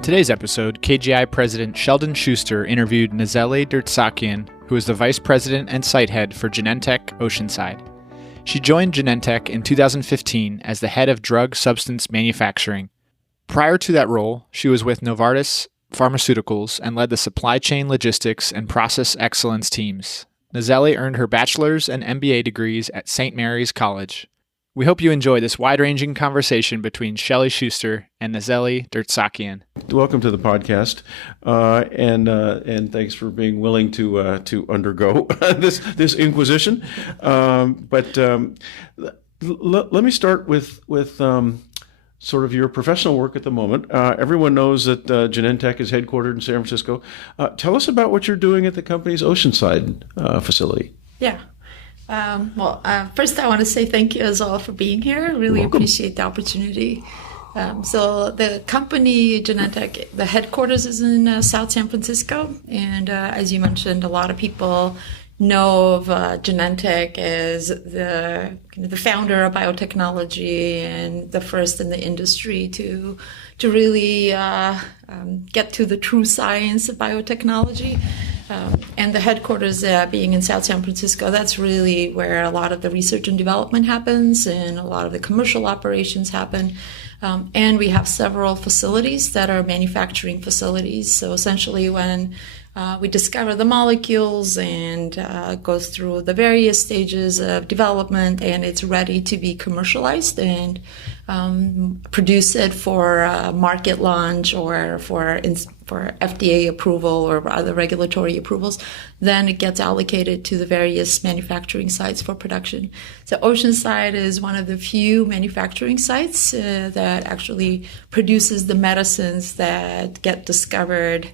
In today's episode, KGI President Sheldon Schuster interviewed Nazeli Dertsakian, who is the Vice President and Site Head for Genentech Oceanside. She joined Genentech in 2015 as the Head of Drug Substance Manufacturing. Prior to that role, she was with Novartis Pharmaceuticals and led the supply chain logistics and process excellence teams. Nazeli earned her bachelor's and MBA degrees at St. Mary's College. We hope you enjoy this wide-ranging conversation between Sheldon Schuster and Nazeli Dertsakian. Welcome to the podcast, and thanks for being willing to undergo this inquisition. But let me start with sort of your professional work at the moment. Everyone knows that Genentech is headquartered in San Francisco. Tell us about what you're doing at the company's Oceanside facility. Yeah. First I want to say thank you as well for being here. I really appreciate the opportunity. So the company, Genentech, the headquarters is in South San Francisco. And as you mentioned, a lot of people know of Genentech as the founder of biotechnology and the first in the industry to really get to the true science of biotechnology. And the headquarters being in South San Francisco, that's really where a lot of the research and development happens and a lot of the commercial operations happen. And we have several facilities that are manufacturing facilities. So essentially when we discover the molecules and goes through the various stages of development and it's ready to be commercialized and produce it for market launch or for FDA approval or other regulatory approvals, then it gets allocated to the various manufacturing sites for production. So Oceanside is one of the few manufacturing sites that actually produces the medicines that get discovered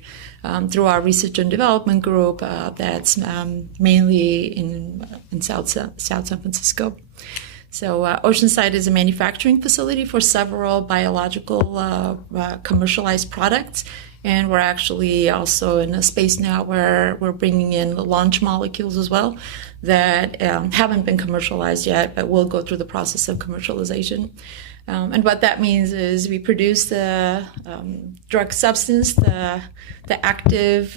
through our research and development group that's mainly in South San Francisco. So Oceanside is a manufacturing facility for several biological commercialized products. And we're actually also in a space now where we're bringing in the launch molecules as well that haven't been commercialized yet, but will go through the process of commercialization. And what that means is we produce the drug substance, the active,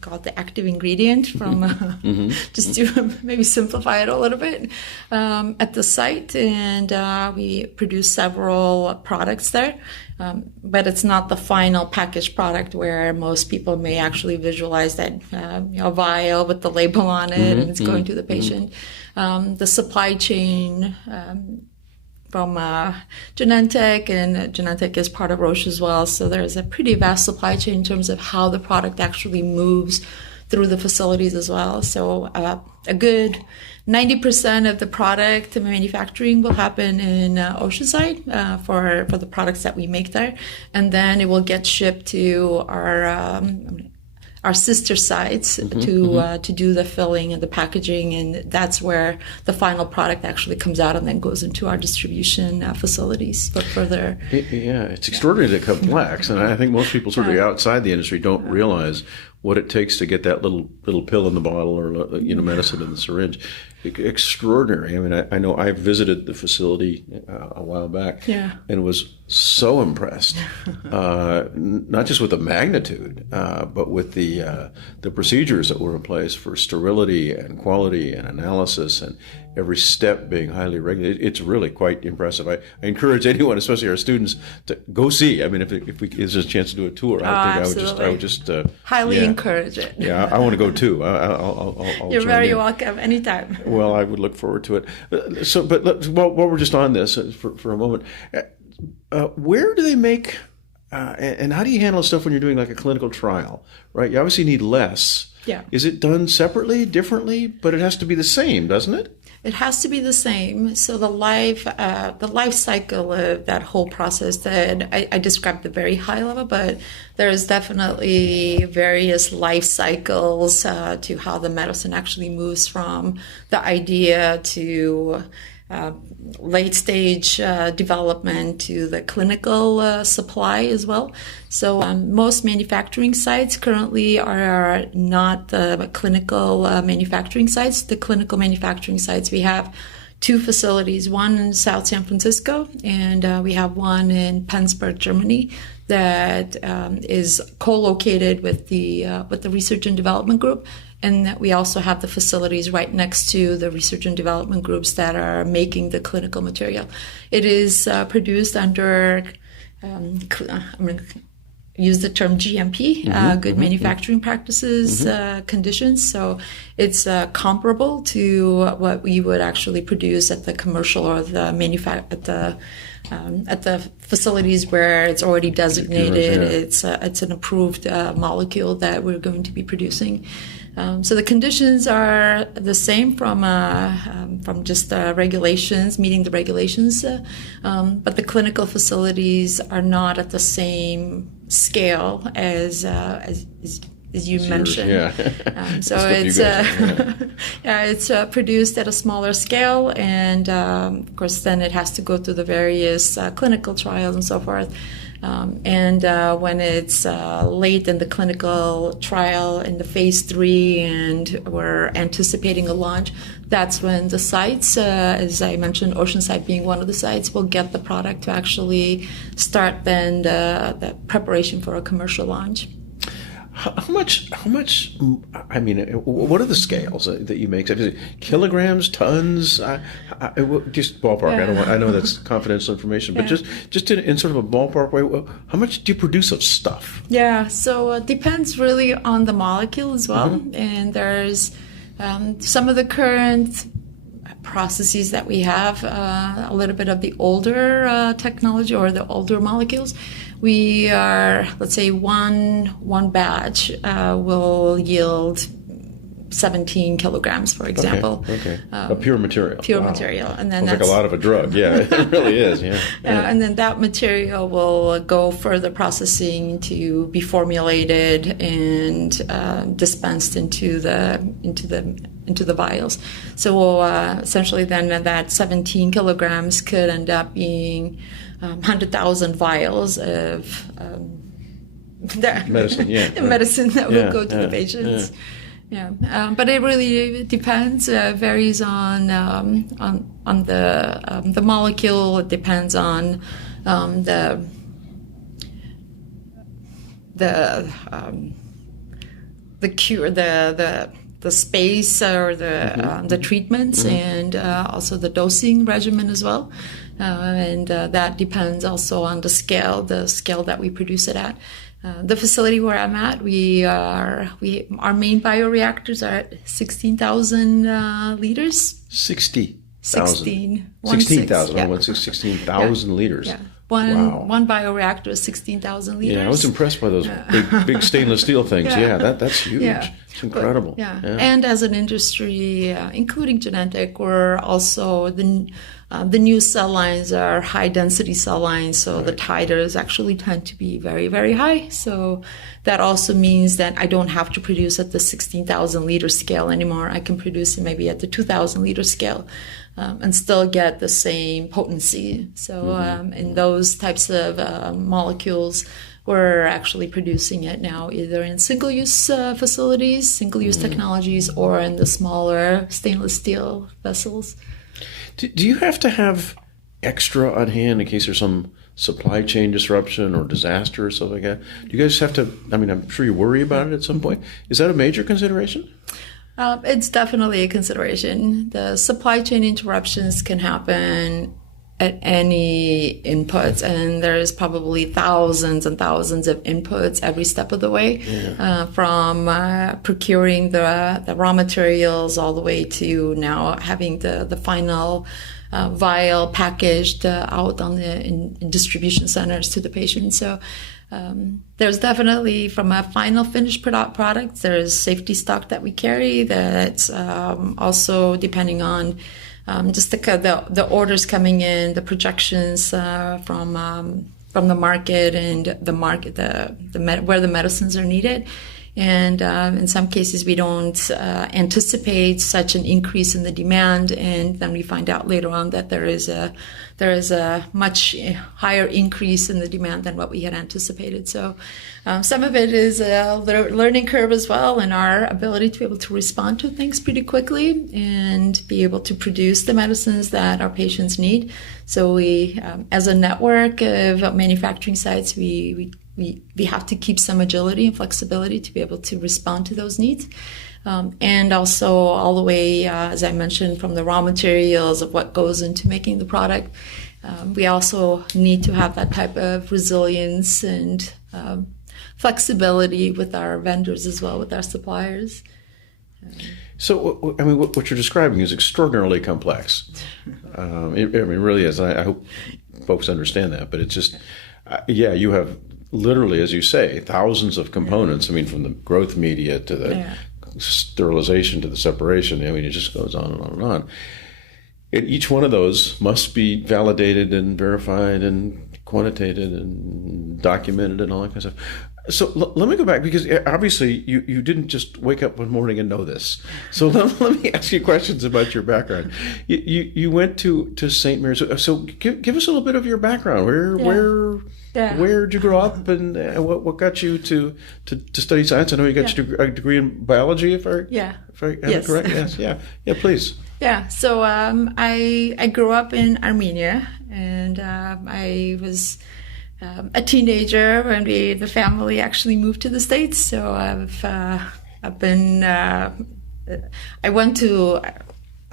call it the active ingredient from, just to maybe simplify it a little bit, at the site. And we produce several products there. But it's not the final packaged product where most people may actually visualize that vial with the label on it and it's going to the patient. The supply chain from Genentech, and Genentech is part of Roche as well. So there's a pretty vast supply chain in terms of how the product actually moves through the facilities as well. So a good 90% of the product manufacturing will happen in Oceanside for the products that we make there. And then it will get shipped to our sister sites to do the filling and the packaging, and that's where the final product actually comes out and then goes into our distribution facilities for further. Yeah, it's extraordinarily complex, and I think most people sort of outside the industry don't realize what it takes to get that little pill in the bottle or medicine in the syringe. Extraordinary. I mean, I know I visited the facility a while back and was so impressed, not just with the magnitude, but with the procedures that were in place for sterility and quality and analysis and every step being highly regulated. It's really quite impressive. I encourage anyone, especially our students, to go see. I mean, if there's a chance to do a tour, I would just highly encourage it. Yeah, I want to go too. I'll You're very welcome anytime. Well, I would look forward to it. But while we're just on this for a moment, where do they make and how do you handle stuff when you're doing like a clinical trial, right? You obviously need less. Yeah. Is it done separately, differently? But it has to be the same, doesn't it? It has to be the same. So the life cycle of that whole process that I described at the very high level, but there's definitely various life cycles to how the medicine actually moves from the idea to late stage development to the clinical supply as well. So most manufacturing sites currently are not the clinical manufacturing sites. The clinical manufacturing sites, we have 2 facilities, one in South San Francisco, and we have one in Pennsburg, Germany, that is co-located with the research and development group. And that we also have the facilities right next to the research and development groups that are making the clinical material. It is produced under, I'm going to use the term GMP, good manufacturing practices conditions. So it's comparable to what we would actually produce at the commercial or the at the facilities where it's already designated. It's an approved molecule that we're going to be producing. So the conditions are the same from just regulations, meeting the regulations, but the clinical facilities are not at the same scale as you mentioned. So it's it's produced at a smaller scale, and of course then it has to go through the various clinical trials and so forth. When it's late in the clinical trial in the phase 3 and we're anticipating a launch, that's when the sites, as I mentioned, Oceanside being one of the sites, will get the product to actually start then the preparation for a commercial launch. How much? I mean, what are the scales that you make? Kilograms, tons? Just ballpark. I know that's confidential information, but just in sort of a ballpark way, how much do you produce of stuff? Yeah, so it depends really on the molecule as well. And there's some of the current processes that we have, a little bit of the older technology or the older molecules. We are, let's say, one batch will yield 17 kilograms, for example. Okay. A pure material. Material, and then that's like a lot of a drug. Yeah, it really is. Yeah. And then that material will go further processing to be formulated and dispensed into the vials. So essentially, then that 17 kilograms could end up being 100,000 vials of medicine that will go to the patients. But it really depends. Varies on the molecule. It depends on the cure, the space or the treatments, and also the dosing regimen as well. And that depends also on the scale that we produce it at. The facility where I'm at, our main bioreactors are at 16,000 liters. 16,000 liters. Yeah. One bioreactor is 16,000 liters. Yeah, I was impressed by those big stainless steel things. That's huge. It's incredible. And as an industry, including Genentech, we're also the new cell lines are high density cell lines, so the titers actually tend to be very, very high. So that also means that I don't have to produce at the 16,000 liter scale anymore. I can produce it maybe at the 2,000 liter scale. And still get the same potency. So in those types of molecules, we're actually producing it now either in single-use facilities, single-use technologies, or in the smaller stainless steel vessels. Do you have to have extra on hand in case there's some supply chain disruption or disaster or something like that? Do you guys have to, I'm sure you worry about it at some point. Is that a major consideration? It's definitely a consideration. The supply chain interruptions can happen at any inputs, and there's probably thousands and thousands of inputs every step of the way, from procuring the raw materials all the way to now having the final vial packaged out in distribution centers to the patient. So there's definitely, from a final finished product, there's safety stock that we carry that's also depending on just the orders coming in, the projections from the market and where the medicines are needed. And in some cases, we don't anticipate such an increase in the demand, and then we find out later on that there is a much higher increase in the demand than what we had anticipated. So some of it is a learning curve as well, and our ability to be able to respond to things pretty quickly and be able to produce the medicines that our patients need. So we, as a network of manufacturing sites, we have to keep some agility and flexibility to be able to respond to those needs. And also all the way, as I mentioned, from the raw materials of what goes into making the product. We also need to have that type of resilience and flexibility with our vendors as well, with our suppliers. So, I mean, what you're describing is extraordinarily complex. It really is. I hope folks understand that. But it's just, you have literally, as you say, thousands of components. I mean, from the growth media to the sterilization to the separation. I mean, it just goes on and on and on. And each one of those must be validated and verified and quantitated and documented and all that kind of stuff. So let me go back, because obviously you didn't just wake up one morning and know this. So let me ask you questions about your background. You went to St. Mary's. So give us a little bit of your background. Where'd you grow up, and what got you to study science? I know you got a degree in biology, if I have it correct. Yes, yeah, please. Yeah, so I grew up in Armenia, and I was a teenager when the family actually moved to the States. So I've been I went to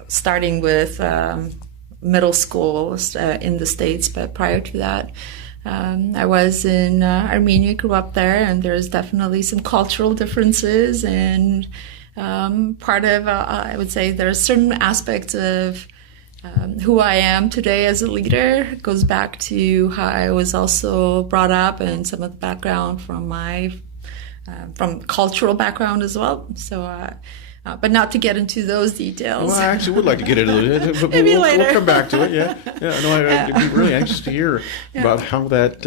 starting with middle school in the States, but prior to that, I was in Armenia, grew up there, and there's definitely some cultural differences, and part of I would say there's certain aspects of who I am today as a leader goes back to how I was also brought up, and some of the background from my from cultural background as well. So, but not to get into those details. Well, I actually would like to get into it, but Maybe later. We'll come back to it. Yeah. No, I'd be really anxious to hear about how that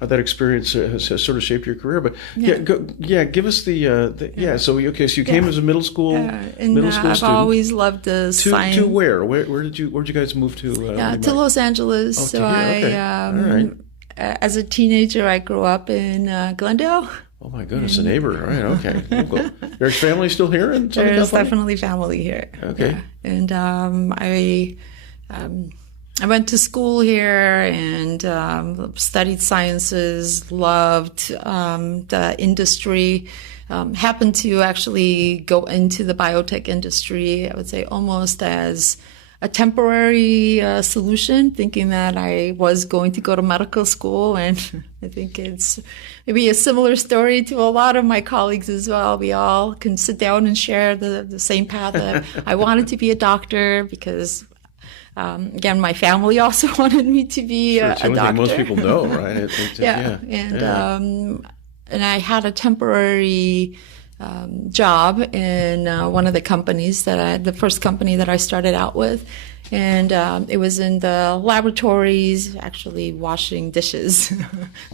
how that experience has sort of shaped your career. But give us the. So you came as a middle school I've student. always loved the science. To where? Where did you guys move to? To Los Angeles. Oh, so okay. All right. As a teenager, I grew up in Glendale. Oh my goodness, a neighbor. All right, okay. Cool. There's family still here in Southern There's California? definitely family here. Okay. Yeah. And I went to school here and studied sciences, loved the industry, happened to actually go into the biotech industry, I would say almost as a temporary solution, thinking that I was going to go to medical school. And I think it's maybe a similar story to a lot of my colleagues as well. We all can sit down and share the same path that I wanted to be a doctor because again, my family also wanted me to be a doctor. Thing most people know, right? And I had a temporary job in one of the companies the first company that I started out with. And it was in the laboratories, actually washing dishes,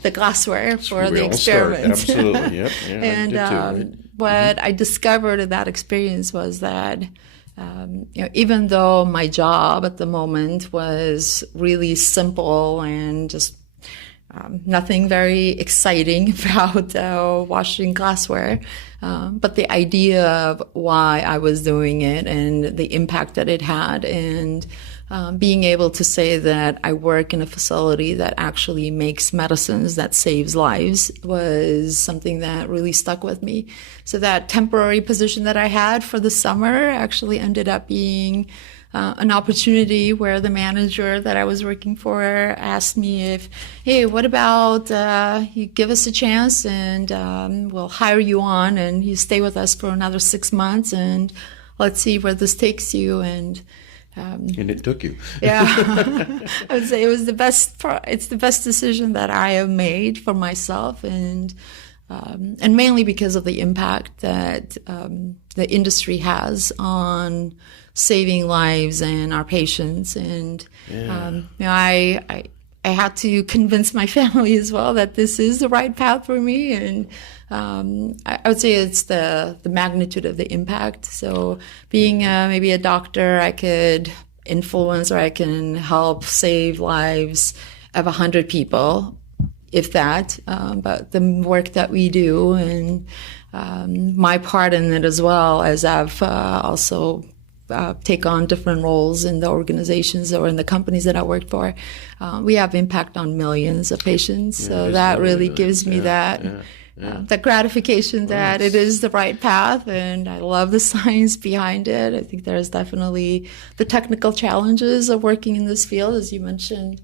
the glassware for the experiments. Absolutely, yep. Yeah, and what I discovered in that experience was that even though my job at the moment was really simple and just nothing very exciting about washing glassware, but the idea of why I was doing it and the impact that it had, and being able to say that I work in a facility that actually makes medicines that saves lives was something that really stuck with me. So that temporary position that I had for the summer actually ended up being an opportunity where the manager that I was working for asked me hey, what about you give us a chance and we'll hire you on and you stay with us for another 6 months and let's see where this takes you. And it took you. Yeah, I would say it was the best. It's the best decision that I have made for myself, and mainly because of the impact that the industry has on saving lives and our patients. And I I had to convince my family as well that this is the right path for me. And I would say it's the magnitude of the impact. So being maybe a doctor, I could influence or I can help save lives of 100 people, if that. But the work that we do and my part in it as well, as I've also take on different roles in the organizations or in the companies that I work for, we have impact on millions of patients. So that really gives me that gratification that it is the right path, and I love the science behind it. I think there's definitely the technical challenges of working in this field, as you mentioned.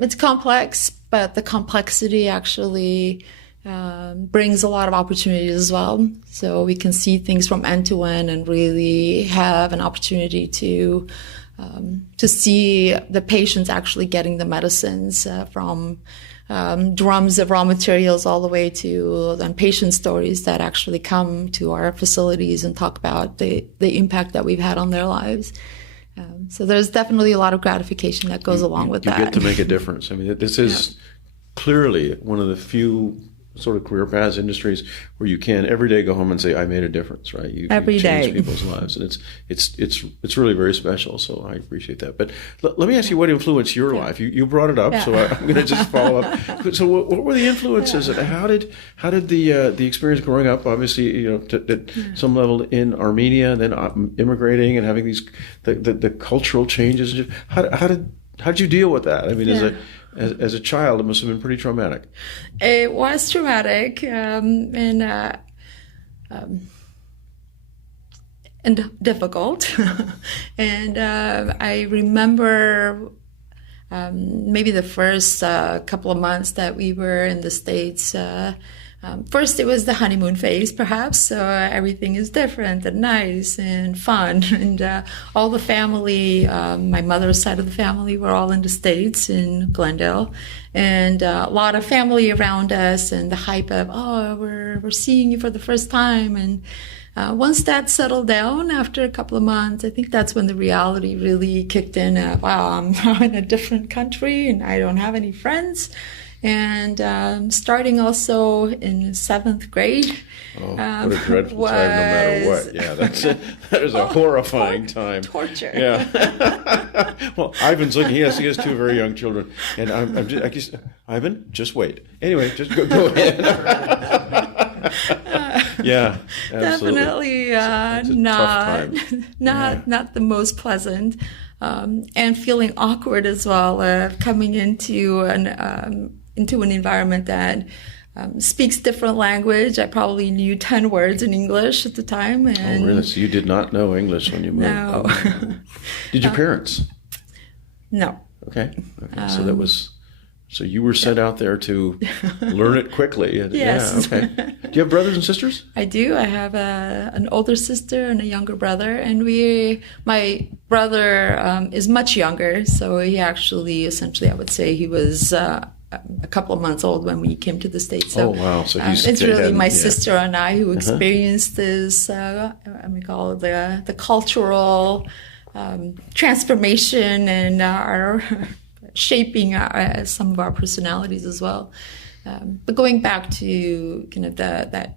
It's complex, but the complexity actually brings a lot of opportunities as well. So we can see things from end to end and really have an opportunity to see the patients actually getting the medicines from drums of raw materials all the way to then patient stories that actually come to our facilities and talk about the impact that we've had on their lives. So there's definitely a lot of gratification that goes along with that. You get to make a difference. I mean, this is clearly one of the few sort of career paths industries where you can every day go home and say, I made a difference, right? You change people's lives, and it's really very special. So I appreciate that. But let me ask you, what influenced your life? You brought it up, so I'm going to just follow up. So what were the influences, and how did the experience growing up, obviously, at some level in Armenia, then immigrating and having these the cultural changes? How did you deal with that? I mean, as a child, it must have been pretty traumatic. It was traumatic, and difficult. And I remember maybe the first couple of months that we were in the States. First, it was the honeymoon phase, perhaps, so everything is different and nice and fun. And all the family, my mother's side of the family, were all in the States, in Glendale. And a lot of family around us, and the hype of, we're seeing you for the first time. And once that settled down after a couple of months, I think that's when the reality really kicked in. Wow, I'm now in a different country, and I don't have any friends. And starting also in 7th grade. Oh, what a dreadful time, no matter what. Yeah, that is a horrifying time. Torture. Yeah. Well, Ivan's looking. He has 2 very young children, and I'm just, I guess, Ivan, just wait. Anyway, just go ahead. Yeah, absolutely. Definitely not the most pleasant, and feeling awkward as well, coming into an environment that speaks different language. I probably knew 10 words in English at the time. And really? So you did not know English when you moved? No. Did your parents? No. Okay. So you were sent out there to learn it quickly. Yes. Yeah, okay. Do you have brothers and sisters? I do. I have an older sister and a younger brother. And my brother is much younger. So he actually, essentially, I would say he was a couple of months old when we came to the States. So, wow. So it's really my sister and I who experienced this, we call it the cultural transformation and our shaping some of our personalities as well. But going back to kind of the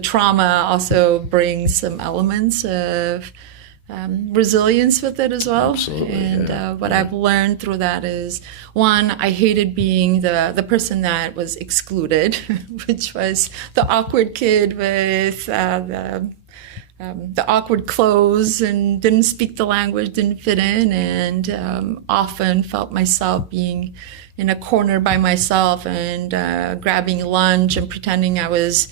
trauma also brings some elements of resilience with it as well. Absolutely, and what I've learned through that is, one, I hated being the person that was excluded, which was the awkward kid with the awkward clothes and didn't speak the language, didn't fit in, and often felt myself being in a corner by myself and grabbing lunch and pretending I was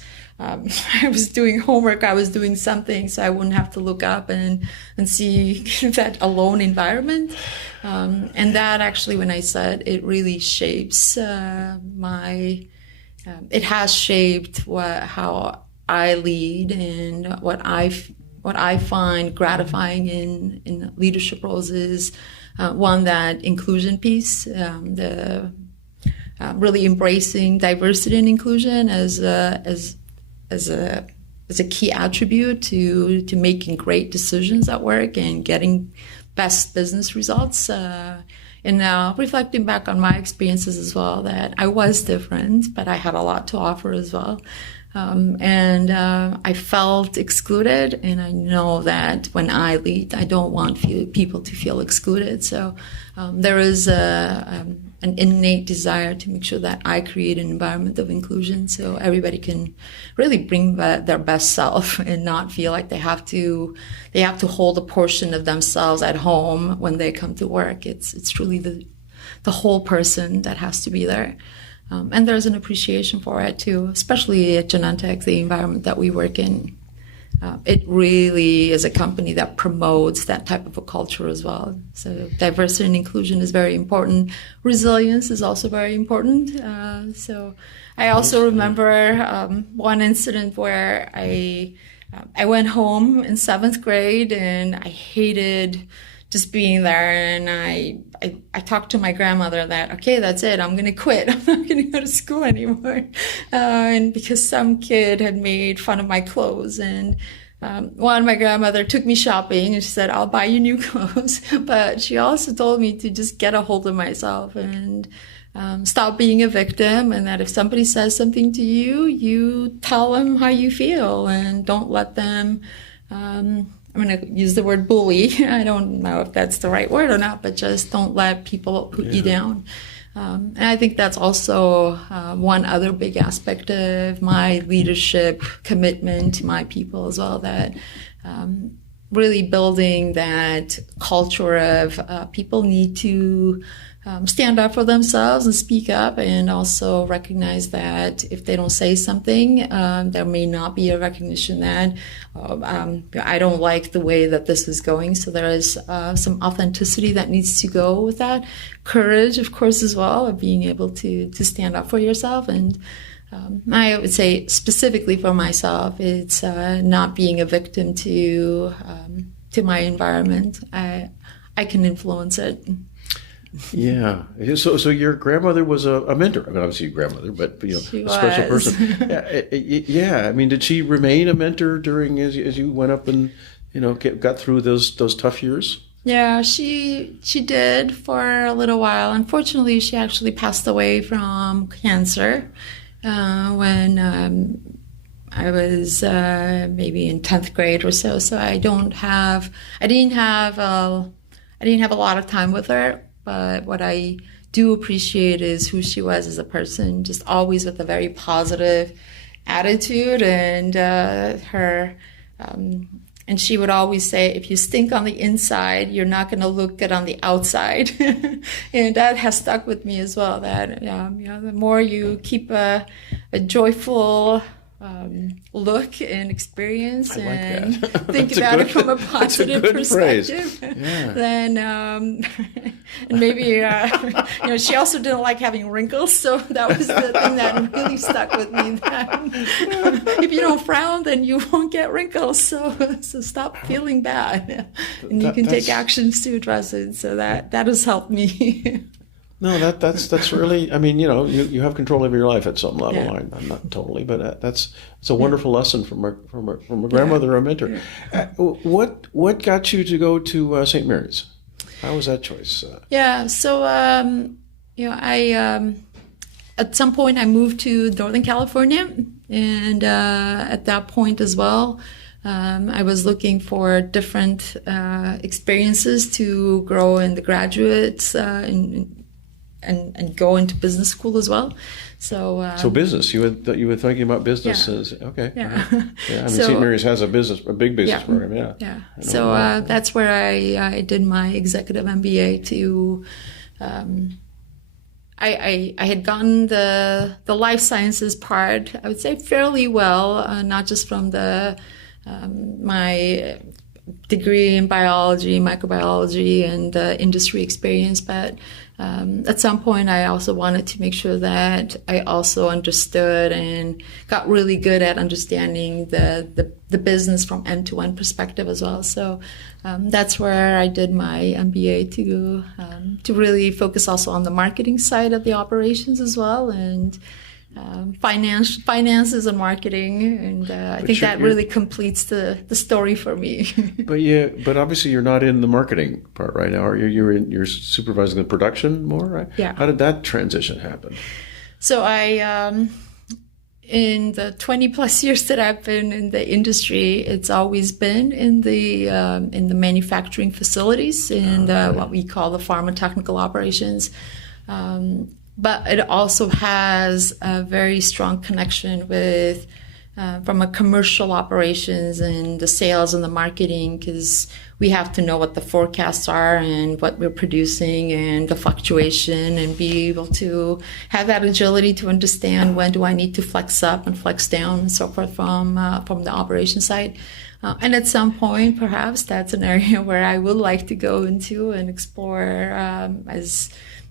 doing homework, I was doing something, so I wouldn't have to look up and see that alone environment. And that actually, when I said, it really shapes it has shaped how I lead and what I find gratifying in leadership roles is one, that inclusion piece, the really embracing diversity and inclusion as a key attribute to making great decisions at work and getting best business results. And reflecting back on my experiences as well, that I was different, but I had a lot to offer as well. And I felt excluded, and I know that when I lead, I don't want people to feel excluded. So there is an innate desire to make sure that I create an environment of inclusion so everybody can really bring their best self and not feel like they have to hold a portion of themselves at home when they come to work. It's truly the whole person that has to be there. And there's an appreciation for it too, especially at Genentech, the environment that we work in. It really is a company that promotes that type of a culture as well. So diversity and inclusion is very important. Resilience is also very important. So I also remember one incident where I went home in 7th grade and I hated just being there, and I talked to my grandmother that, okay, that's it, I'm going to quit. I'm not going to go to school anymore. And because some kid had made fun of my clothes, and my grandmother took me shopping and she said, I'll buy you new clothes. But she also told me to just get a hold of myself and stop being a victim, and that if somebody says something to you, you tell them how you feel and don't let them, I'm going to use the word bully. I don't know if that's the right word or not, but just don't let people put you down. And I think that's also one other big aspect of my leadership commitment to my people as well, that really building that culture of people need to stand up for themselves and speak up, and also recognize that if they don't say something, there may not be a recognition that I don't like the way that this is going. So there is some authenticity that needs to go with that. Courage, of course, as well, of being able to stand up for yourself. And I would say specifically for myself, it's not being a victim to my environment. I can influence it. Yeah. So your grandmother was a mentor. I mean, obviously your grandmother, but a special person. Yeah. I mean, did she remain a mentor during as you went up and got through those tough years? Yeah, she did for a little while. Unfortunately, she actually passed away from cancer when I was maybe in 10th grade or so. So I didn't have a lot of time with her. But what I do appreciate is who she was as a person, just always with a very positive attitude, and and she would always say, if you stink on the inside, you're not going to look good on the outside. And that has stuck with me as well, that the more you keep a joyful look and experience and think about it from a positive perspective, then and maybe she also didn't like having wrinkles, so that was the thing that really stuck with me, that if you don't frown, then you won't get wrinkles, so stop feeling bad, and you can take actions to address it. So that has helped me. No, that's really. I mean, you have control over your life at some level. Yeah. I'm not totally, but it's a wonderful lesson from a grandmother or a mentor. Yeah. What got you to go to St. Mary's? How was that choice? So I at some point I moved to Northern California, and at that point as well, I was looking for different experiences to grow in the graduates and go into business school as well. So business, you were thinking about business. Yeah. Okay. Yeah. I mean, St. Mary's has a big business program. Yeah. So that's where I did my executive MBA to. I had gotten the life sciences part, I would say, fairly well, not just from my degree in biology, microbiology, and industry experience, but at some point I also wanted to make sure that I also understood and got really good at understanding the business from end-to-end perspective as well. So that's where I did my MBA to really focus also on the marketing side of the operations as well, and finances and marketing, and I think that really completes the story for me. But obviously you're not in the marketing part right now. You're supervising the production more, right? Yeah. How did that transition happen? So in the 20 plus years that I've been in the industry, it's always been in the manufacturing facilities and what we call the pharma technical operations. But it also has a very strong connection with from a commercial operations and the sales and the marketing, because we have to know what the forecasts are and what we're producing and the fluctuation, and be able to have that agility to understand when do I need to flex up and flex down and so forth from the operation side. And at some point, perhaps that's an area where I would like to go into and explore as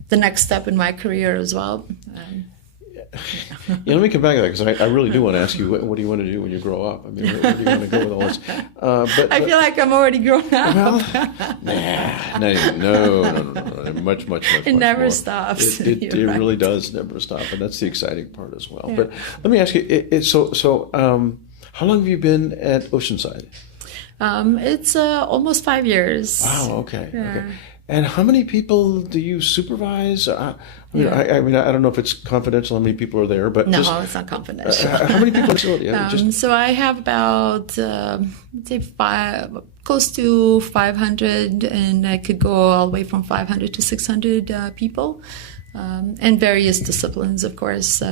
the next step in my career as well. Let me come back to that, because I really do want to ask you, what do you want to do when you grow up? I mean, where do you want to go with all this? But I feel like I'm already grown up. Well, no. Much It never more. stops. It Right. really does never stop, and that's the exciting part as well. Yeah. But let me ask you, so how long have you been at Oceanside? It's almost 5 years. Wow. Okay. Yeah. Okay. And how many people do you supervise? I don't know if it's confidential how many people are there, but no, it's not confidential. How many people in the facility? So I have about close to 500, and I could go all the way from 500 to 600 people, and various disciplines, of course,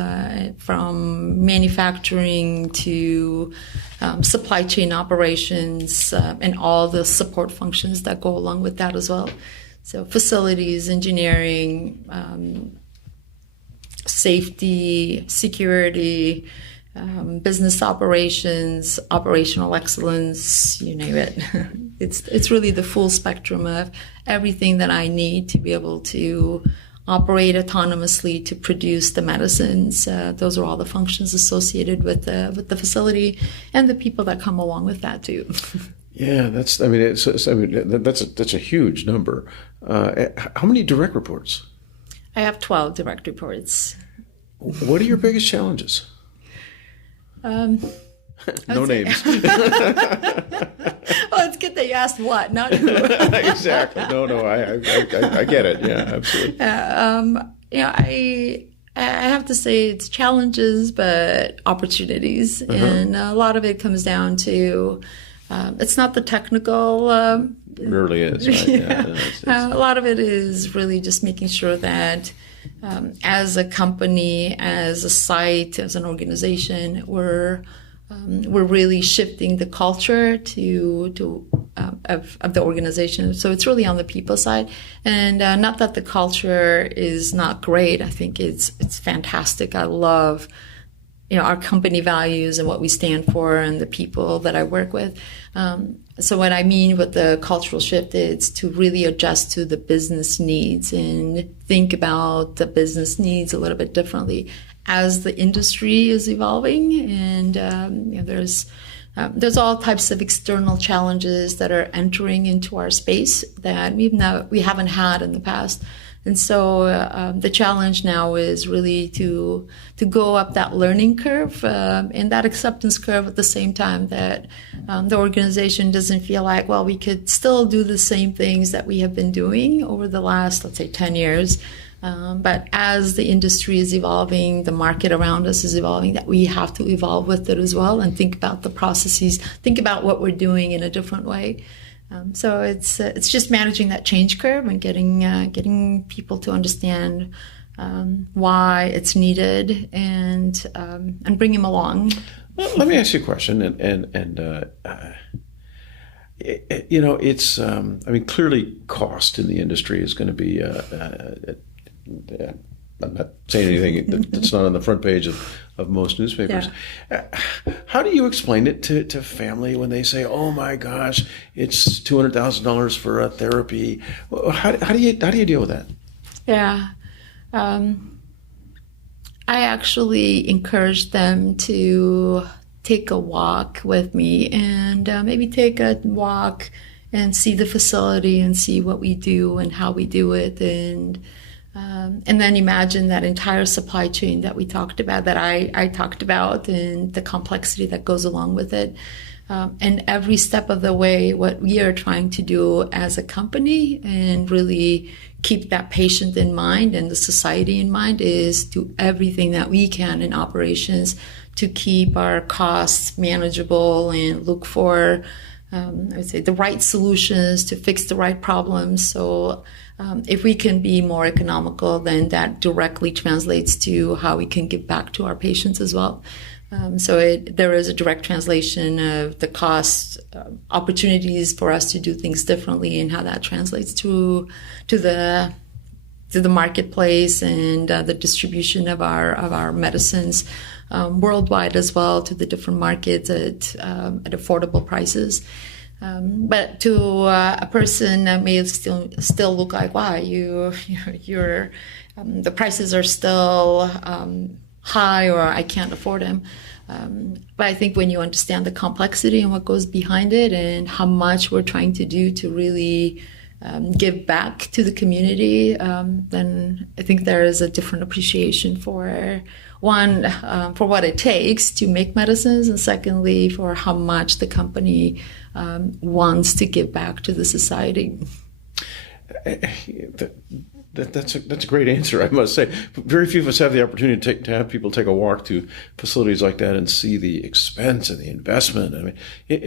from manufacturing to supply chain operations, and all the support functions that go along with that as well. So facilities, engineering, safety, security, business operations, operational excellence, you name it. It's really the full spectrum of everything that I need to be able to operate autonomously to produce the medicines. Those are all the functions associated with the facility and the people that come along with that too. Yeah, that's a huge number. How many direct reports? I have 12 direct reports. What are your biggest challenges? No names. Well, it's good that you asked what, not who. Exactly. No, I get it. Yeah, absolutely. I have to say it's challenges, but opportunities. Uh-huh. And a lot of it comes down to, it's not the technical. It really is. Right? Yeah. A lot of it is really just making sure that as a company, as a site, as an organization, we're really shifting the culture of the organization. So it's really on the people side, and not that the culture is not great. I think it's fantastic. I love our company values and what we stand for and the people that I work with. So what I mean with the cultural shift is to really adjust to the business needs and think about the business needs a little bit differently as the industry is evolving. And there's all types of external challenges that are entering into our space that we haven't had in the past. And so the challenge now is really to go up that learning curve and that acceptance curve at the same time that the organization doesn't feel like, well, we could still do the same things that we have been doing over the last, let's say, 10 years. But as the industry is evolving, the market around us is evolving, that we have to evolve with it as well and think about the processes, think about what we're doing in a different way. So it's just managing that change curve and getting people to understand why it's needed and bring them along. Well, let me ask you a question, it's clearly cost in the industry is going to be. I'm not saying anything that's not on the front page of most newspapers. Yeah. How do you explain it to family when they say, "Oh my gosh, it's $200,000 for a therapy"? How do you deal with that? Yeah, I actually encourage them to take a walk with me and maybe take a walk and see the facility and see what we do and how we do it and And then imagine that entire supply chain that we talked about, that I talked about, and the complexity that goes along with it. And every step of the way, what we are trying to do as a company and really keep that patient in mind and the society in mind is do everything that we can in operations to keep our costs manageable and look for, I would say, the right solutions to fix the right problems. So if we can be more economical, then that directly translates to how we can give back to our patients as well. So there is a direct translation of the cost opportunities for us to do things differently and how that translates to the marketplace and the distribution of our medicines worldwide as well to the different markets at affordable prices. But to a person that may still look like, wow, you're the prices are still high, or I can't afford them. But I think when you understand the complexity and what goes behind it and how much we're trying to do to really give back to the community, then I think there is a different appreciation for what it takes to make medicines, and secondly, for how much the company wants to give back to the society. That's a great answer, I must say. Very few of us have the opportunity to have people take a walk to facilities like that and see the expense and the investment. I mean, I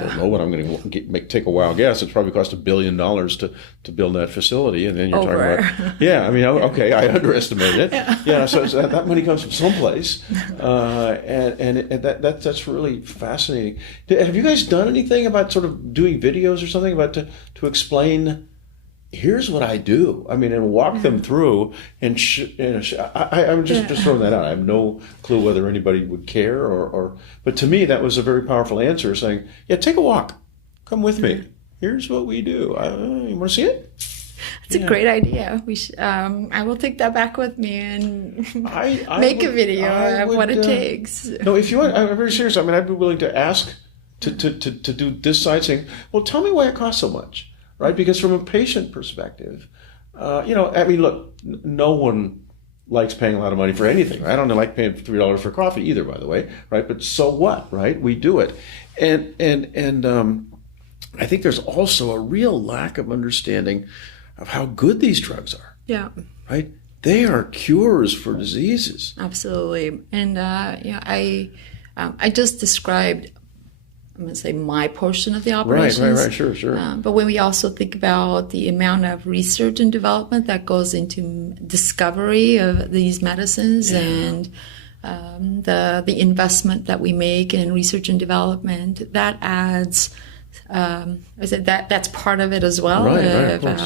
don't know what I'm going to take a wild guess. It's probably cost $1 billion to build that facility, and then you're talking about, yeah. I mean, okay, I underestimated it. Yeah, so that money comes from someplace, and that's really fascinating. Have you guys done anything about sort of doing videos or something about to explain? Here's what I do. I mean, and walk them through. And I'm just throwing that out. I have no clue whether anybody would care or. But to me, that was a very powerful answer, saying, "Yeah, take a walk. Come with me. Here's what we do. You want to see it?" It's a great idea. We I will take that back with me and make a video of what it takes. No, if you want, I'm very serious. I mean, I'd be willing to ask to do this side, saying, "Well, tell me why it costs so much." Right, because from a patient perspective, I mean, look, no one likes paying a lot of money for anything. Right? I don't like paying $3 for coffee either, by the way. Right, but so what? Right, we do it, and I think there's also a real lack of understanding of how good these drugs are. Yeah. Right, they are cures for diseases. Absolutely, and I just described, I'm going to say, my portion of the operations. Right, sure. But when we also think about the amount of research and development that goes into discovery of these medicines and the investment that we make in research and development, that adds, I said that's part of it as well. Right, of course,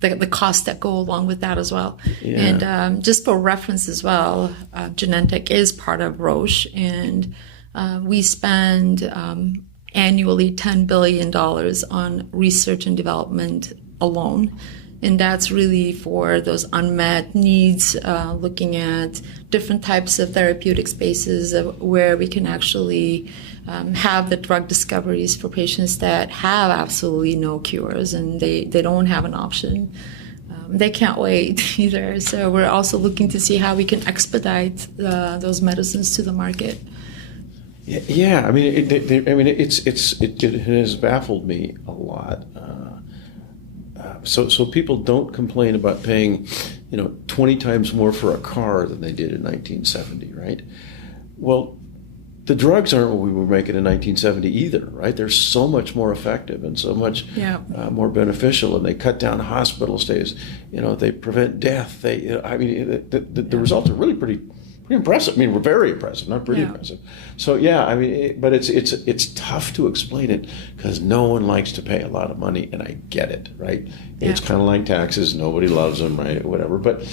the costs that go along with that as well. Yeah. And just for reference as well, Genentech is part of Roche, and we spend annually $10 billion on research and development alone. And that's really for those unmet needs, looking at different types of therapeutic spaces where we can actually have the drug discoveries for patients that have absolutely no cures and they don't have an option. They can't wait either. So we're also looking to see how we can expedite those medicines to the market. Yeah. I mean, it has baffled me a lot. So people don't complain about paying, 20 times more for a car than they did in 1970, right? Well, the drugs aren't what we were making in 1970 either, right? They're so much more effective and so much more beneficial, and they cut down hospital stays. They prevent death. The results are really pretty impressive. I mean, we're very impressive, not pretty impressive. So but it's tough to explain it because no one likes to pay a lot of money, and I get it, right? Yeah. It's kind of like taxes; nobody loves them, right? Whatever. But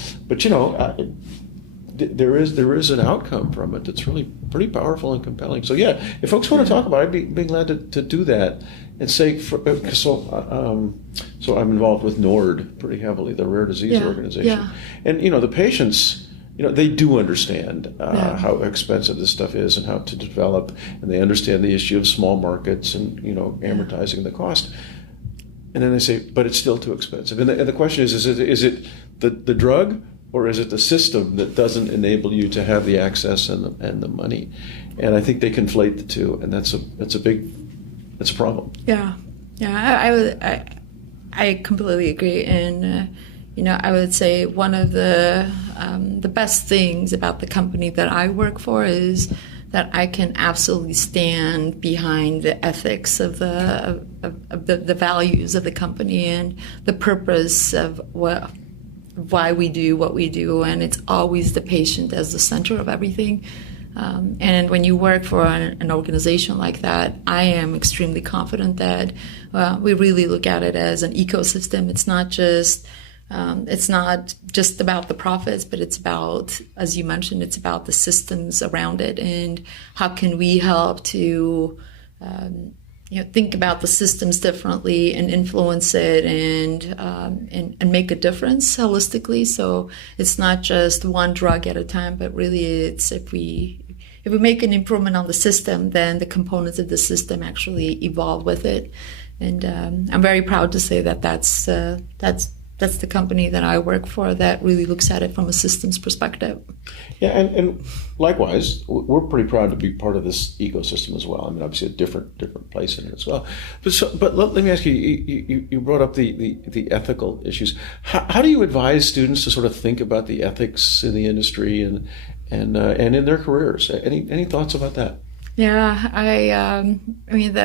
there is an outcome from it that's really pretty powerful and compelling. So if folks want to talk about it, I'd be glad to do that and say. So I'm involved with NORD pretty heavily, the rare disease organization, and the patients. They do understand how expensive this stuff is and how to develop, and they understand the issue of small markets and amortizing the cost. And then they say, but it's still too expensive. And the question is it the drug, or is it the system that doesn't enable you to have the access and the money? And I think they conflate the two, and that's a problem. Yeah, I completely agree. And I would say one of the best things about the company that I work for is that I can absolutely stand behind the ethics of the values of the company and the purpose of why we do what we do, and it's always the patient as the center of everything. And when you work for an organization like that, I am extremely confident that we really look at it as an ecosystem. It's not just about the profits, but it's about, as you mentioned, it's about the systems around it, and how can we help to think about the systems differently and influence it and make a difference holistically. So it's not just one drug at a time, but really it's if we make an improvement on the system, then the components of the system actually evolve with it. And I'm very proud to say that that's the company that I work for that really looks at it from a systems perspective. Yeah, and likewise, we're pretty proud to be part of this ecosystem as well. I mean, obviously a different place in it as well. But let me ask you, you brought up the ethical issues. How do you advise students to sort of think about the ethics in the industry and in their careers? Any thoughts about that? Yeah, I mean,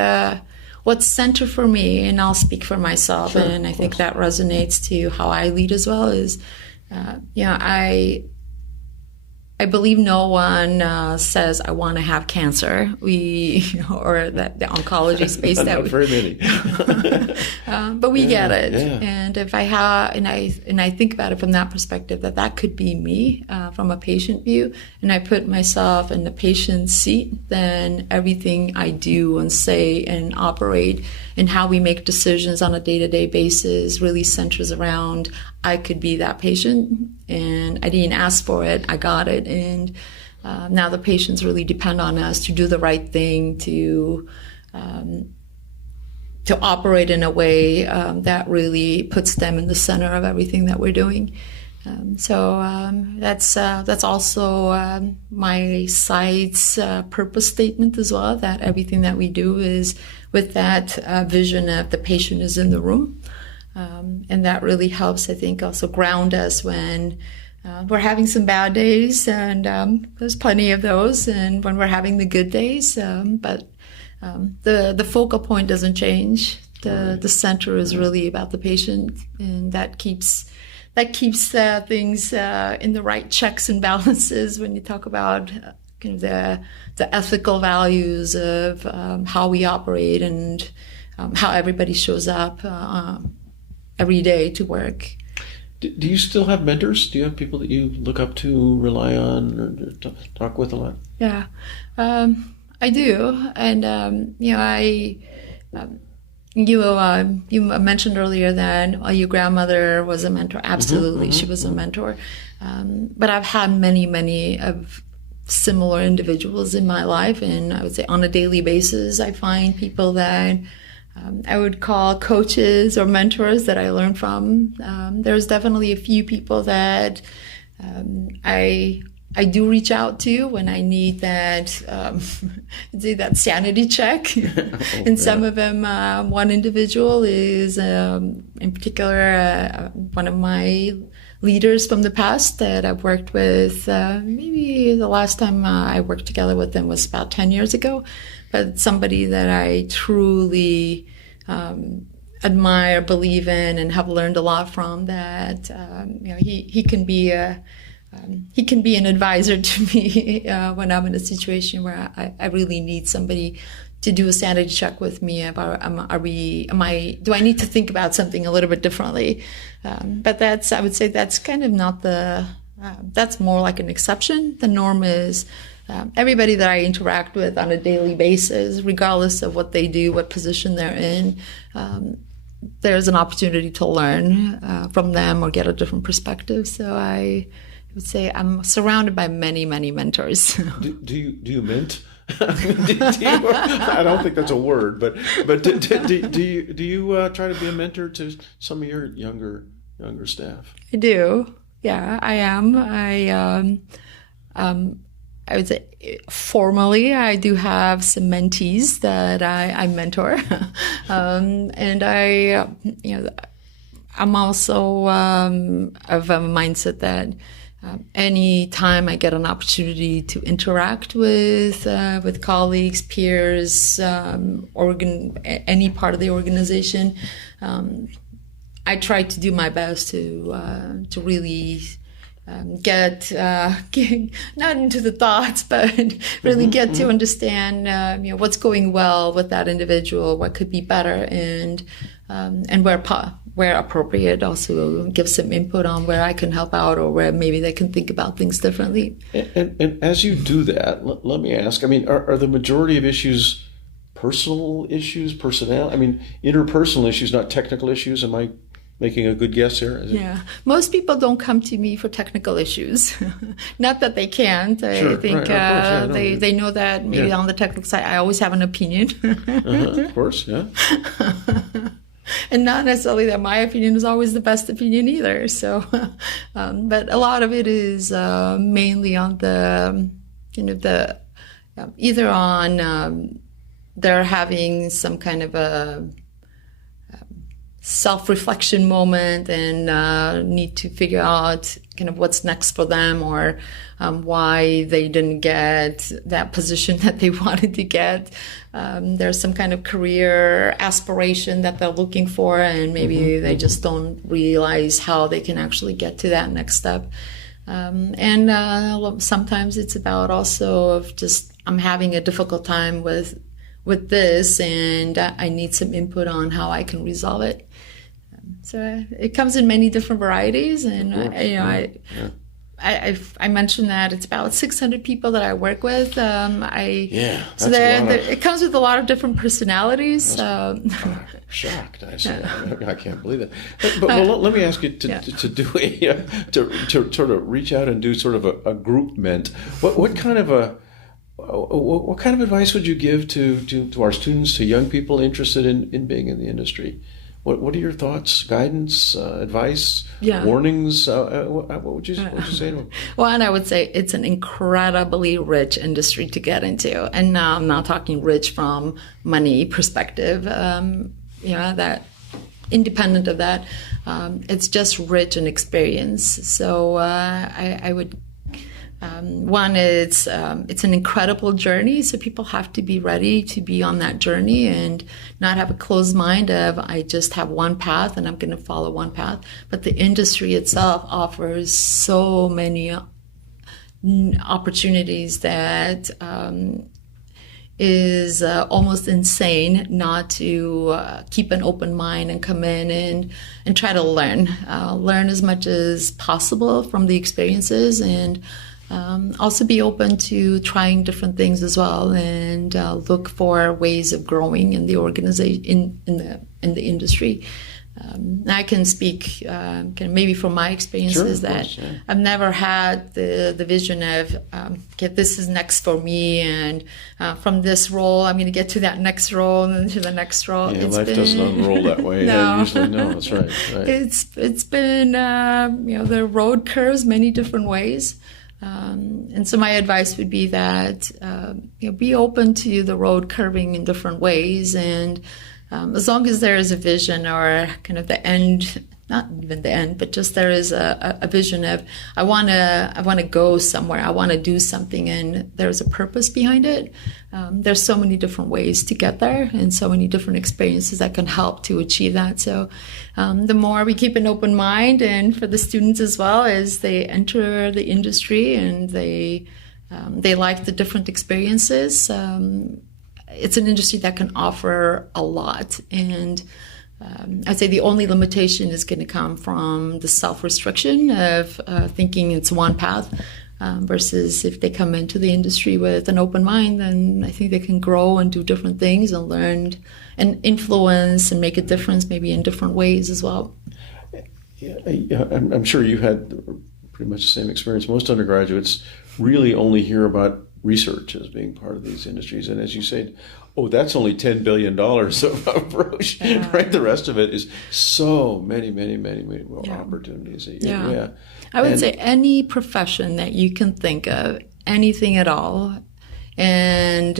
what's center for me, and I'll speak for myself, sure, and I think that resonates to how I lead as well, is, I believe no one says I want to have cancer. Or the oncology space that not very many. but we get it. Yeah. And if I have, and I think about it from that perspective, that could be me from a patient view, and I put myself in the patient's seat, then everything I do and say and operate and how we make decisions on a day-to-day basis really centers around I could be that patient, and I didn't ask for it, I got it, and now the patients really depend on us to do the right thing, to operate in a way that really puts them in the center of everything that we're doing. That's also my site's purpose statement as well, that everything that we do is with that vision of the patient is in the room. And that really helps, I think, also ground us when we're having some bad days, and there's plenty of those, and when we're having the good days. But the focal point doesn't change. The center is really about the patient, and that keeps things in the right checks and balances when you talk about kind of the ethical values of how we operate and how everybody shows up every day to work. Do you still have mentors? Do you have people that you look up to, rely on, or talk with a lot? Yeah, I do. And, you mentioned earlier that your grandmother was a mentor. Absolutely, she was a mentor. But I've had many of similar individuals in my life. And I would say on a daily basis, I find people that I would call coaches or mentors that I learn from. There's definitely a few people that I do reach out to when I need that that sanity check. And some of them, one individual is in particular one of my leaders from the past that I've worked with. Maybe the last time I worked together with them was about 10 years ago. But somebody that I truly admire, believe in, and have learned a lot from. That he can be an advisor to me when I'm in a situation where I really need somebody to do a sanity check with me about do I need to think about something a little bit differently? But I would say that's kind of not that's more like an exception. The norm is everybody that I interact with on a daily basis, regardless of what they do, what position they're in, there's an opportunity to learn from them or get a different perspective. So I would say I'm surrounded by many mentors. Do you mint? I don't think that's a word, but do you try to be a mentor to some of your younger staff? I do. Yeah, I am. I would say formally, I do have some mentees that I mentor, and I'm also of a mindset that any time I get an opportunity to interact with colleagues, peers, any part of the organization, I try to do my best to really get not into the thoughts, but really get to understand what's going well with that individual, what could be better, and where appropriate, also give some input on where I can help out or where maybe they can think about things differently. And as you do that, let me ask, I mean, are the majority of issues personal issues, interpersonal issues, not technical issues? Am I making a good guess here? Yeah. Most people don't come to me for technical issues. Not that they can't. I think they know that maybe on the technical side, I always have an opinion. Of course, yeah. And not necessarily that my opinion is always the best opinion either. So, but a lot of it is mainly on either on they're having some kind of a self-reflection moment and need to figure out kind of what's next for them, or why they didn't get that position that they wanted to get. There's some kind of career aspiration that they're looking for, and maybe they just don't realize how they can actually get to that next step. And sometimes it's about also of just, I'm having a difficult time with this, and I need some input on how I can resolve it. So it comes in many different varieties, and I mentioned that it's about 600 people that I work with. It comes with a lot of different personalities. Shocked! I can't believe it. But let me ask you to sort of reach out and do sort of a group ment. What kind of advice would you give to our students, to young people interested in being in the industry? What are your thoughts, guidance, advice, warnings? What would you say to them? Well, and I would say it's an incredibly rich industry to get into. And now I'm not talking rich from money perspective. That independent of that, it's just rich in experience. So I would. One is it's an incredible journey, so people have to be ready to be on that journey and not have a closed mind of, I just have one path and I'm going to follow one path. But the industry itself offers so many opportunities that is almost insane not to keep an open mind and come in and try to learn as much as possible from the experiences, and also be open to trying different things as well, and look for ways of growing in the organization, in the industry. I can speak maybe from my experiences I've never had the vision of this is next for me, and from this role I'm going to get to that next role and to the next role. Yeah, life doesn't unroll that way. No. Usually, no, that's right. It's been the road curves many different ways. And so my advice would be that be open to the road curving in different ways, and as long as there is a vision or kind of the end, not even the end, but just there is a vision of I want to go somewhere, I want to do something, and there's a purpose behind it. There's so many different ways to get there, and so many different experiences that can help to achieve that. So the more we keep an open mind, and for the students as well, as they enter the industry and they like the different experiences, it's an industry that can offer a lot. And I'd say the only limitation is going to come from the self-restriction of thinking it's one path, versus if they come into the industry with an open mind, then I think they can grow and do different things and learn and influence and make a difference maybe in different ways as well. Yeah, I'm sure you had pretty much the same experience. Most undergraduates really only hear about research as being part of these industries. And as you said, that's only $10 billion of approach, right? The rest of it is so many more opportunities. I would say any profession that you can think of, anything at all, and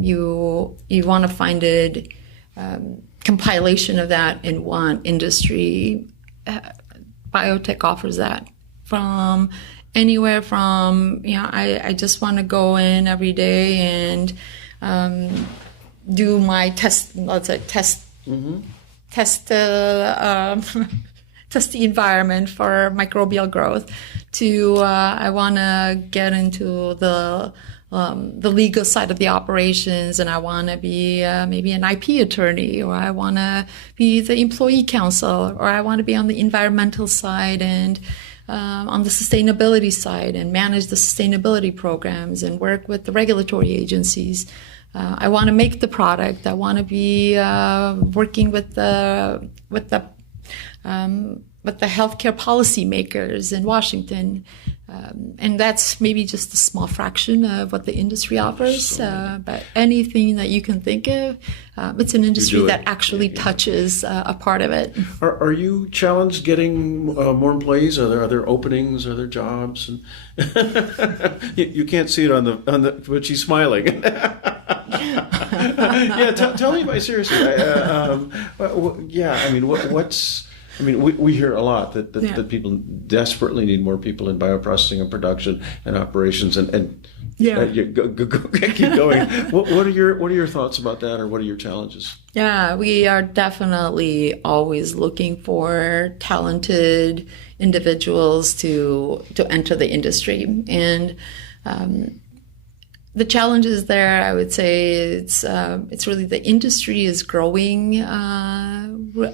you want to find it, compilation of that in one industry. Biotech offers that from anywhere from, I just want to go in every day and do my test the environment for microbial growth, to I want to get into the legal side of the operations, and I want to be maybe an IP attorney, or I want to be the employee counsel, or I want to be on the environmental side and on the sustainability side and manage the sustainability programs and work with the regulatory agencies. I want to make the product. I want to be working with the healthcare policymakers in Washington. And that's maybe just a small fraction of what the industry offers. But anything that you can think of, it's an industry that actually touches a part of it. Are you challenged getting more employees? Are there openings? Are there jobs? And you can't see it on the but she's smiling. Tell me about seriously. We hear a lot that people desperately need more people in bioprocessing and production and operations, and keep going. What are your thoughts about that, or what are your challenges? Yeah, we are definitely always looking for talented individuals to enter the industry, and the challenges there, I would say, it's really the industry is growing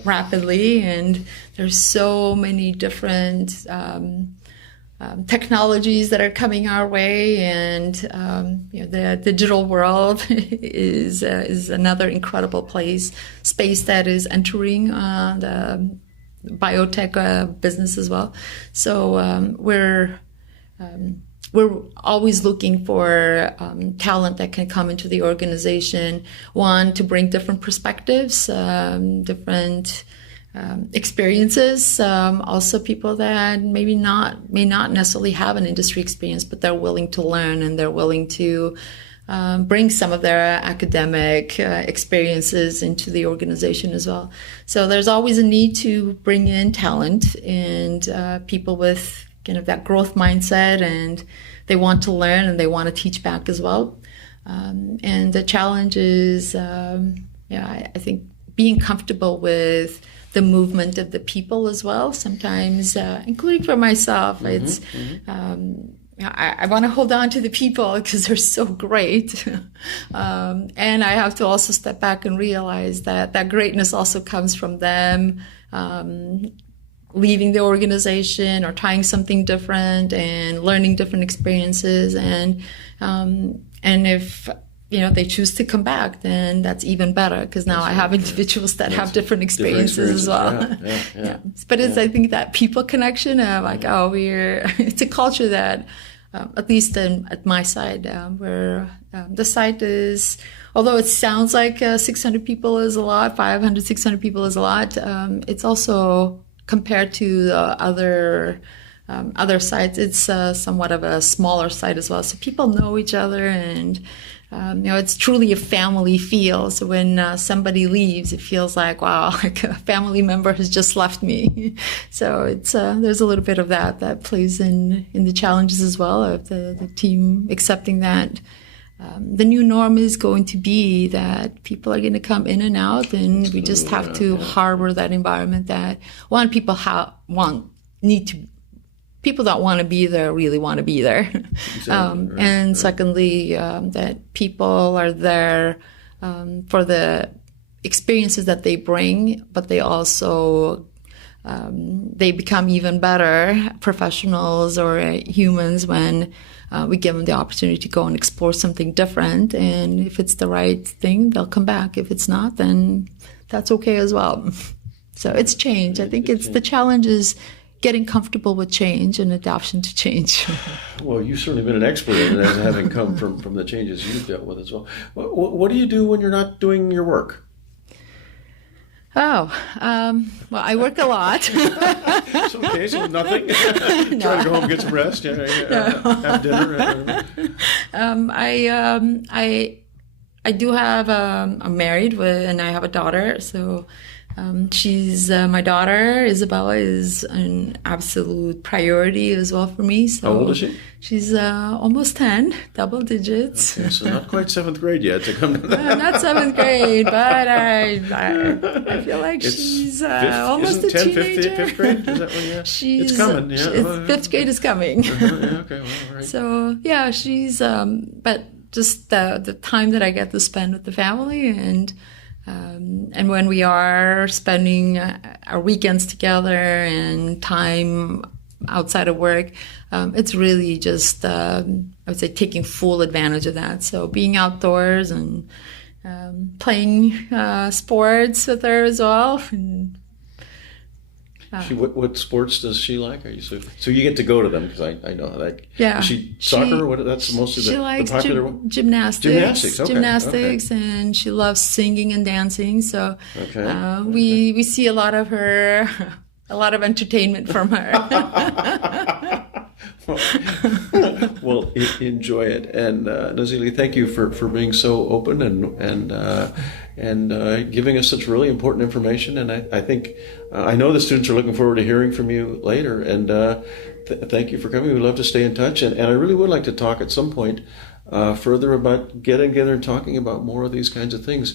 rapidly, and there's so many different technologies that are coming our way, and the digital world is another incredible space that is entering the biotech business as well. So we're always looking for talent that can come into the organization, one, to bring different perspectives, different experiences, also people that may not necessarily have an industry experience, but they're willing to learn, and they're willing to bring some of their academic experiences into the organization as well. So there's always a need to bring in talent and people with kind of that growth mindset, and they want to learn and they want to teach back as well. And the challenge is, I think being comfortable with the movement of the people as well. Sometimes, including for myself, it's I want to hold on to the people because they're so great, and I have to also step back and realize that greatness also comes from them. Leaving the organization or trying something different and learning different experiences, and if they choose to come back, then that's even better, because now I have individuals that have different experiences as well. But it's, I think, that people connection of like, it's a culture that, at least at my side, where the site is, although it sounds like 600 people is a lot, 500, 600 people is a lot, it's also, compared to the other sites, it's somewhat of a smaller site as well. So people know each other, and it's truly a family feel. So when somebody leaves, it feels like, wow, like a family member has just left me. So it's there's a little bit of that plays in the challenges as well, of the team accepting that. The new norm is going to be that people are going to come in and out, and we just have to harbor that environment that people people that want to be there really want to be there. Exactly, and secondly, that people are there for the experiences that they bring, but they also they become even better professionals or humans when we give them the opportunity to go and explore something different. And if it's the right thing, they'll come back. If it's not, then that's okay as well. So it's change. I think the challenge is getting comfortable with change and adaptation to change. Well, you've certainly been an expert in it, as having come from the changes you've dealt with as well. What do you do when you're not doing your work? Well, I work a lot. So nothing? Try to go home and get some rest, have dinner. I do have, I'm married and I have a daughter, so she's, my daughter, Isabella, is an absolute priority as well for me. So how old is she? She's almost 10, double digits. Okay, so not quite 7th grade yet to come to that. Not 7th grade, but I feel like she's almost a teenager. 5th grade? Is that when it's coming, yeah. 5th grade is coming. Okay, well, all right. So, yeah, she's, but just the time that I get to spend with the family and when we are spending our weekends together and time outside of work, it's really just, I would say, taking full advantage of that. So being outdoors and playing sports with her as well. And, what sports does she like? So you get to go to them, because I know that. Yeah. Is she soccer? That's mostly the popular one? Gymnastics. Okay. Gymnastics, okay. And she loves singing and dancing. So we see a lot of entertainment from her. Well, enjoy it. And Nazeli, thank you for being so open and giving us such really important information. And I think I know the students are looking forward to hearing from you later. And thank you for coming. We'd love to stay in touch. And I really would like to talk at some point further about getting together and talking about more of these kinds of things,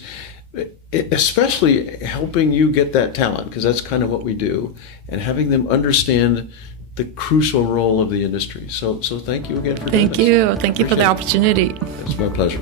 especially helping you get that talent, because that's kind of what we do, and having them understand the crucial role of the industry. So thank you again for doing this. Thank you for the opportunity. It's my pleasure.